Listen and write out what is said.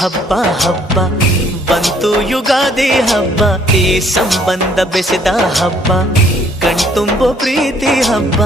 ಹಬ್ಬ ಹಬ್ಬ ಬಂತು ಯುಗಾದಿ ಹಬ್ಬ, ಈ ಸಂಬಂಧ ಬೆಸೆದ ಹಬ್ಬ, ಕಣ್ತುಂಬೋ ಪ್ರೀತಿ ಹಬ್ಬ.